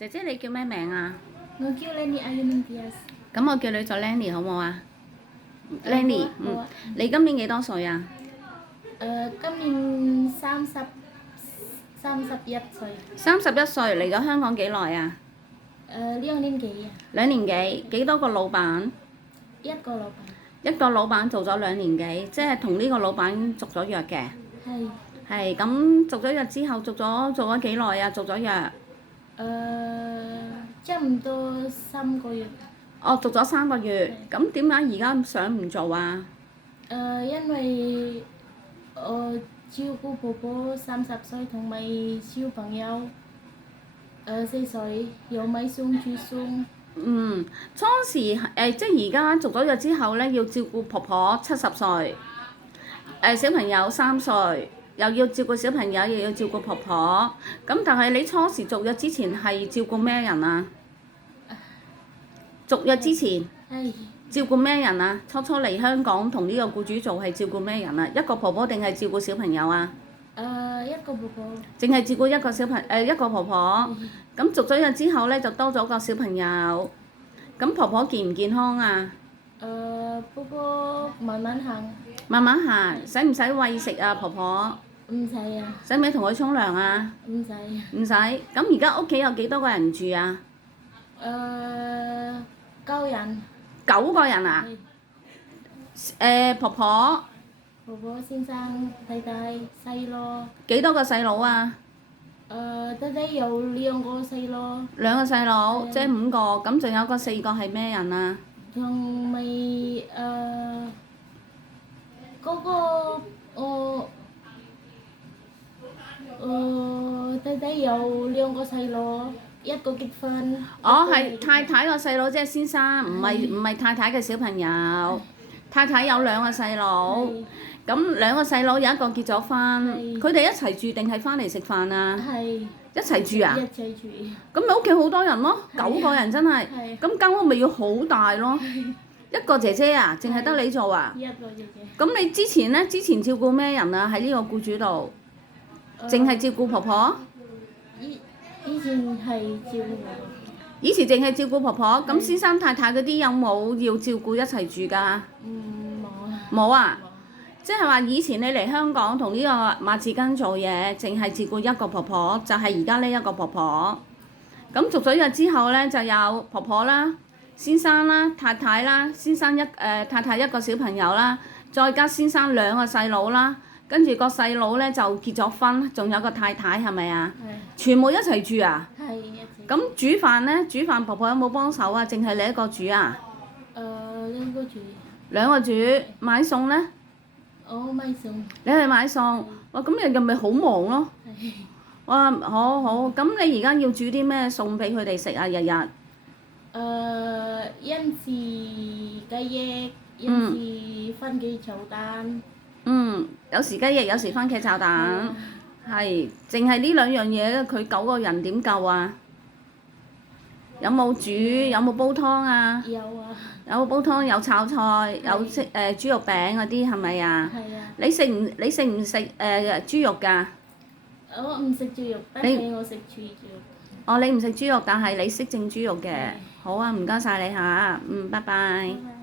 姐姐你叫咩名啊？我叫 Lenny Ayunintias。咁我叫你做 Lenny 好冇啊？Lenny，好啊。你今年幾多歲啊？今年31歲。31歲，嚟咗香港幾耐啊2年幾啊。2年幾？幾多個老闆？一個老闆。一個老闆做咗2年幾，即係同呢個老闆續咗約嘅。係。係咁續咗約之後，做咗幾耐啊？續咗約。差唔多3個月。哦，續咗3個月。咁點解而家想唔做啊？因為我照顧婆婆30歲，同埋小朋友4歲，有買餸煮餸。初時即係而家續咗約之後咧，要照顧婆婆70歲，小朋友3歲，又要照顧小朋友，又要照顧婆婆。咁但係你初時續約之前係照顧咩人啊？續約之前係。照顧咩人啊？初嚟香港同呢個僱主做係照顧咩人啊？一個婆婆定係照顧小朋友啊？一個婆婆。淨係照顧一個婆婆。咁續咗約之後咧，就多咗個小朋友。咁婆婆健唔健康啊？婆婆慢慢行。慢慢行，使唔使餵食啊？婆婆唔使啊。使唔使同佢沖涼啊？唔使。唔使。咁而家屋企有幾多個人住啊9人。 9個人啊？婆婆婆婆、先生、太太、細佬。幾多個細佬啊？太太有2個細佬。2個細佬，即係5個。咁仲有個4個係咩人啊？同埋嗰個太太有2個細佬，一個結婚。哦，係太太個細佬，即係先生，唔係太太嘅小朋友。太太有2個細佬，咁2個細佬有一個結咗婚，佢哋一齊住定係翻嚟食飯啊？係。一齊住啊？一齊住。咁咪屋企好多人咯，9個人真係。咁間屋咪要好大咯？一個姐姐啊，淨係得你做啊？一個姐姐。咁你之前呢？之前照顧咩人啊？喺呢個僱主度，淨係照顧婆婆？以前係照顧婆婆。以前淨係照顧婆婆，咁先生太太嗰啲有冇要照顧一齊住㗎？冇啊。冇啊！即係話以前你嚟香港同呢個馬志根做嘢，淨係照顧一個婆婆，就係而家呢一個婆婆。咁續咗約之後呢，就有婆婆啦、先生啦、太太啦、太太一個小朋友啦，再加先生2個細佬啦，跟住個細佬呢就結咗婚，仲有個太太係咪啊？係。全部一齊住啊？係一齊。咁煮飯呢？煮飯婆婆有冇幫手啊？淨係你一個煮啊2個煮。 2個煮，買餸呢？我買餸。你去買餸，哇！咁你又咪好忙咯？係。哇！好，咁你而家要煮啲咩餸俾佢哋食啊？日日。有時雞翼，有時番茄炒蛋。有時雞翼，有時番茄炒蛋。係，淨係呢2樣嘢，佢9個人點夠啊？有冇煮？有冇煲湯啊？有啊。有煲湯，有炒菜，有食豬肉餅嗰啲係咪啊？係啊。你食唔食豬肉㗎？我唔食豬肉，但係我食豬肉。哦，你唔食豬肉，但係你識整豬肉嘅。好啊，唔該晒你嚇，拜拜。拜拜。